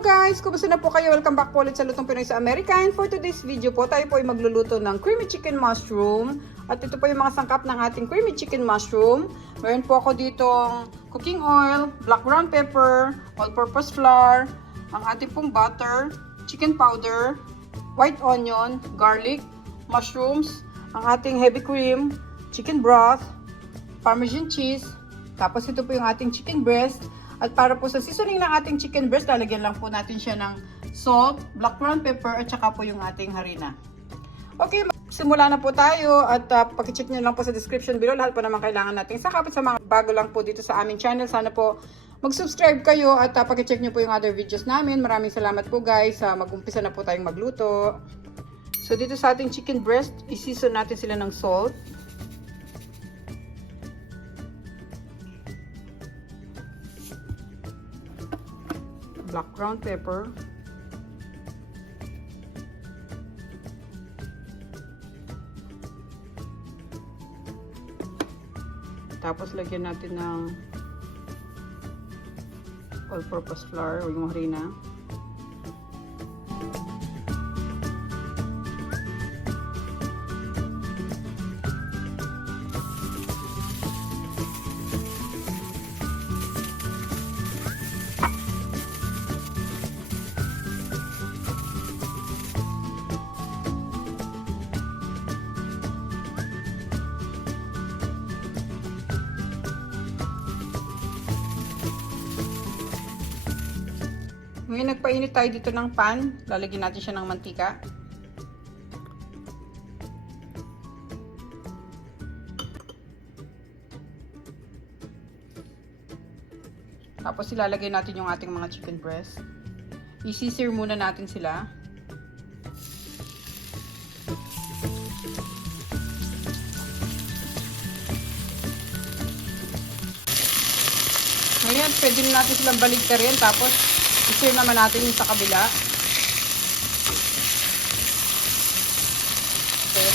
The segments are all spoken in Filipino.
guys! Kumusta na po kayo? Welcome back po ulit sa Lutong Pinoy sa Amerika. And for today's video po, tayo po ay magluluto ng creamy chicken mushroom. At ito po yung mga sangkap ng ating creamy chicken mushroom. Meron po ako ditong cooking oil, black ground pepper, all-purpose flour, ang ating pong butter, chicken powder, white onion, garlic, mushrooms, ang ating heavy cream, chicken broth, parmesan cheese, tapos ito po yung ating chicken breast. At para po sa seasoning ng ating chicken breast, lalagyan lang po natin siya ng salt, black ground pepper, at saka po yung ating harina. Okay, simula na po tayo at uh, pakicheck nyo lang po sa description below lahat po naman kailangan natin sa kapit sa mga bago lang po dito sa aming channel. Sana po mag-subscribe kayo at uh, pakicheck nyo po yung other videos namin. Maraming salamat po guys. Uh, mag-umpisa na po tayong magluto. So dito sa ating chicken breast, isi-season natin sila ng salt. Black ground pepper, tapos lagyan natin ng all-purpose flour o yung harina. Ngayon nagpainit tayo dito ng pan. Lalagyan natin siya ng mantika. Tapos ilalagay natin yung ating mga chicken breast. I-sear muna natin sila. Ngayon, pwede na natin silang baligtarin. Tapos, i-sear naman natin yung sa kabila. Okay.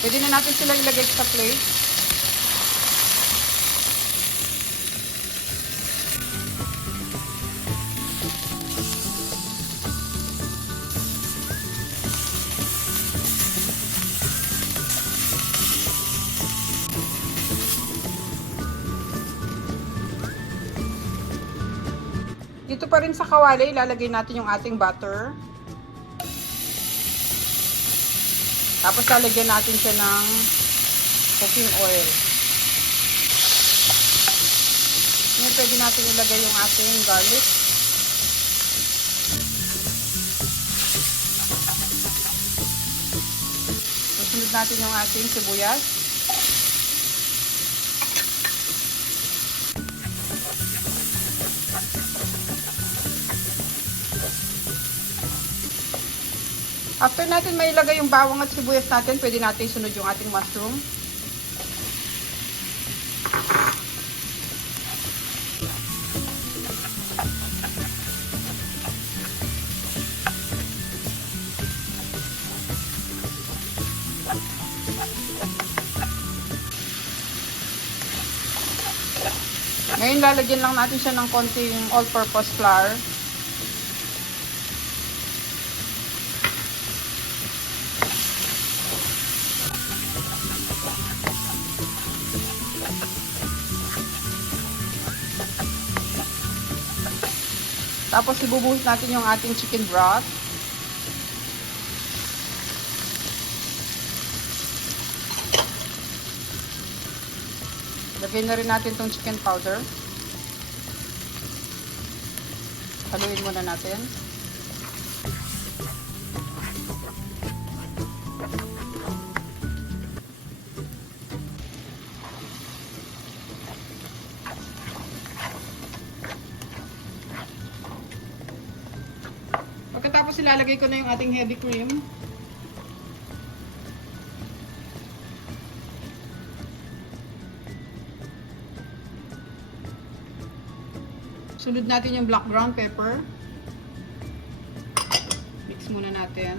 Pwede na natin sila ilagay sa plate. Dito pa rin sa kawali, ilalagay natin yung ating butter. Tapos lalagyan natin siya ng cooking oil. Ngayon pwede natin ilagay yung ating garlic. Susunod natin yung ating sibuyas. After natin mailagay yung bawang at sibuyas natin, pwede natin sunod yung ating mushroom. Ngayon lalagyan lang natin siya ng konting all-purpose flour. Tapos ibubuhos natin yung ating chicken broth. Lagay na rin natin tong chicken powder. Haluin muna natin. Pagkatapos ilalagay ko na yung ating heavy cream. Sunod natin yung black ground pepper. Mix muna natin.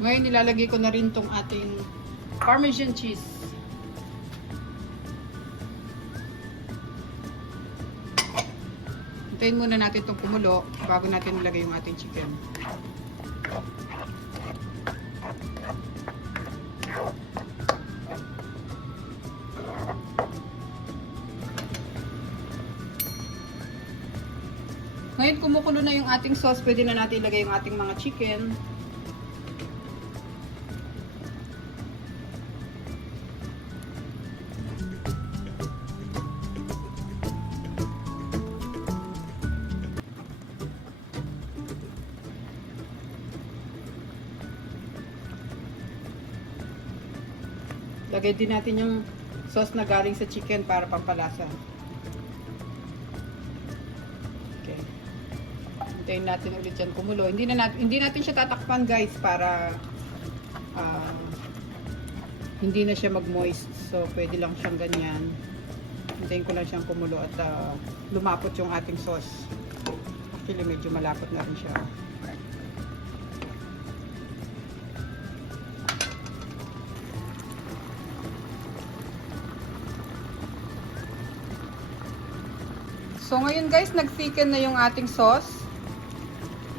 Ngayon, nilalagay ko na rin tong ating Parmesan cheese. Hintayin muna natin itong kumulo bago natin ilagay yung ating chicken. Ngayon kumukulo na yung ating sauce, pwede na natin ilagay yung ating mga chicken. Lagay din natin yung sauce na galing sa chicken para pampalasa. Okay. Hintayin natin ulit yan kumulo. Hindi na natin, hindi natin siya tatakpan guys para ah, hindi na siya mag-moist. So, pwede lang siyang ganyan. Hintayin ko lang siyang kumulo at ah, lumapot yung ating sauce. Actually, medyo malapot na rin siya. So ngayon guys, nag-thicken na yung ating sauce.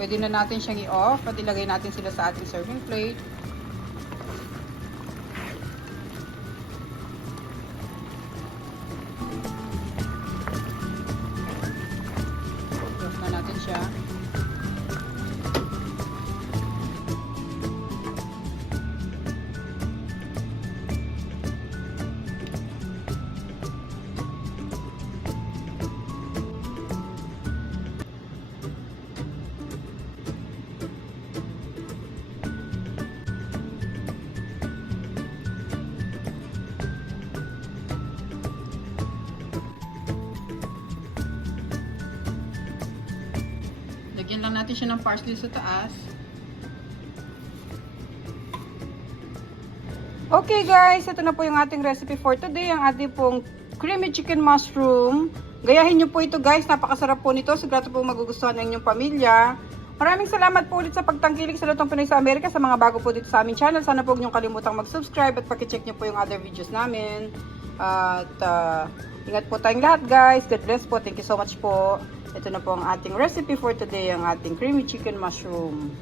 Pwede na natin siyang i-off at ilagay natin sila sa ating serving plate. Natin siya ng parsley sa taas. Okay guys, ito na po yung ating recipe for today. Ang ating pong creamy chicken mushroom. Gayahin nyo po ito guys. Napakasarap po nito. Sigurado po magugustuhan ng inyong pamilya. Maraming salamat po ulit sa pagtangkilik sa Lutong Pinoy sa Amerika sa mga bago po dito sa aming channel. Sana po huwag niyong kalimutang mag-subscribe at pakicheck niyo po yung other videos namin. At uh, ingat po tayong lahat guys. God bless po. Thank you so much po. Ito na po ang ating recipe for today, ang ating creamy chicken mushroom.